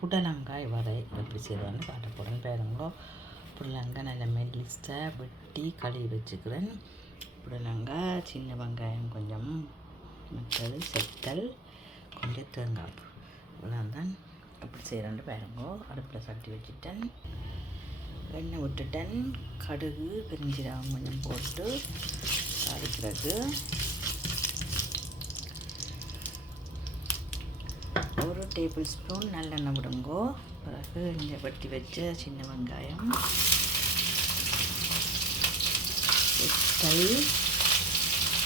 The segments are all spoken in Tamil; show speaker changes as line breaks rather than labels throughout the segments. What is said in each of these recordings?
புடலங்காய் வரை எப்படி செய்கிறேன்னு காட்ட போகிறேன் பாருங்க புடலங்காய் நல்ல மெல்லிஸ்டாக வெட்டி கழுவி வச்சுக்கிறேன். புடலங்காய் சின்ன வெங்காயம் கொஞ்சம் மற்றது செத்தல் கொஞ்சம் தேங்காய் இவ்வளோதான் அப்படி எப்படி செய்கிறேன்னு அடுப்பில் சட்டி வச்சுட்டேன். எண்ணெய் விட்டுட்டேன். கடுகு பெருஞ்சீரகம் கொஞ்சம் போட்டு தாளிக்கிறது. ஒரு டேபிள் ஸ்பூன் நல்லெண்ணெய் விடுங்கோ பிறகு இந்த வெட்டி வச்ச சின்ன வெங்காயம். வெத்தல்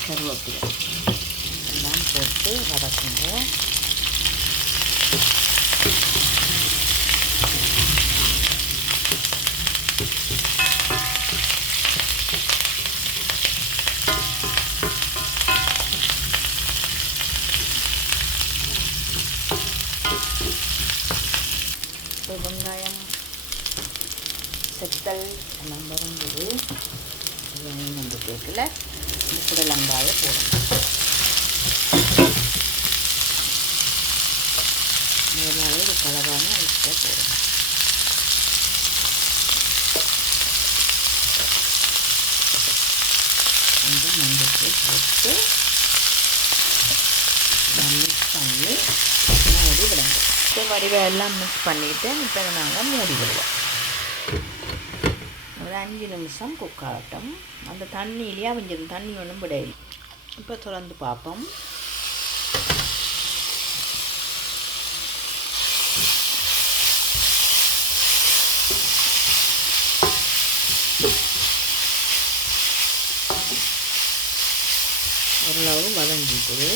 கருவேப்பிலை. எல்லாம் போட்டு வதக்குங்க. இப்போ வெங்காயம் செத்தல் எல்லாம் வரும்போது நம்ம கேட்கல இந்த புடலங்காயை போடணும். முதலாவது இது கலவான உப்பை போடணும். கொஞ்சம் மஞ்சள் போட்டு மிக்ஸ் பண்ணி வடிவை எல்லாம் மிக்ஸ் பண்ணிவிட்டு இப்போ நாங்கள் மூடி விடுவோம் ஒரு அஞ்சு நிமிஷம் குக் ஆகட்டும். அந்த தண்ணியிலேயே அவங்க தண்ணி ஒன்றும் விடையில்லை இப்போ திறந்து பார்ப்போம். ஓரளவு வதங்கிட்டு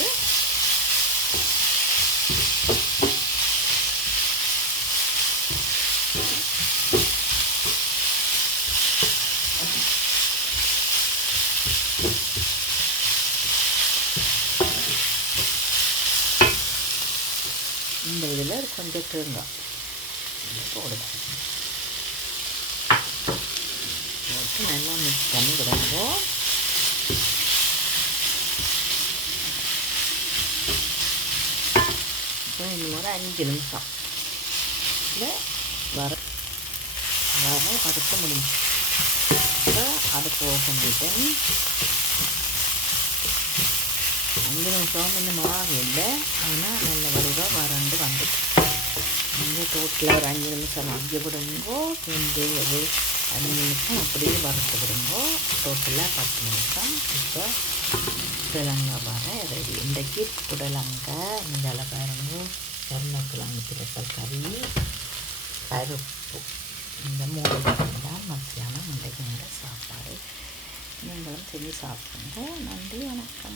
இந்த இதில் கொஞ்சம் தேங்காய். போடுவோம் போட்டு நல்லா மிக்ஸ் பண்ணி விடுவோம் இப்போ இந்த மாதிரி அஞ்சு நிமிஷம். இல்லை வர வர அடுத்த முடிஞ்சு இப்போ அடுப்பு ஓப்பன் பண்ணிட்டேன். அஞ்சு நிமிஷம் இன்னும் ஆக இல்லை. ஆனால் நல்ல வடிவாக வறண்டு வந்துட்டு நீங்கள் தோட்டில் ஒரு அஞ்சு நிமிஷம் அஞ்சு விடுங்கோ ரெண்டு ஒரு அஞ்சு நிமிஷம் அப்படியே வறுத்து விடுங்கோ. தோட்டில் பத்து நிமிஷம். இப்போ புடலங்காய் வர ரெடி. இன்றைக்கு புடலங்காய் இந்த பாருங்க. உருளைக்கிழங்கு பிறப்பல் கறி பருப்பு. இந்த மூணு பக்கம் தான் மத்தியானம் இன்றைக்கு சாப்பாடு. நீங்களும் செஞ்சு சாப்பிடுங்க. நன்றி வணக்கம்.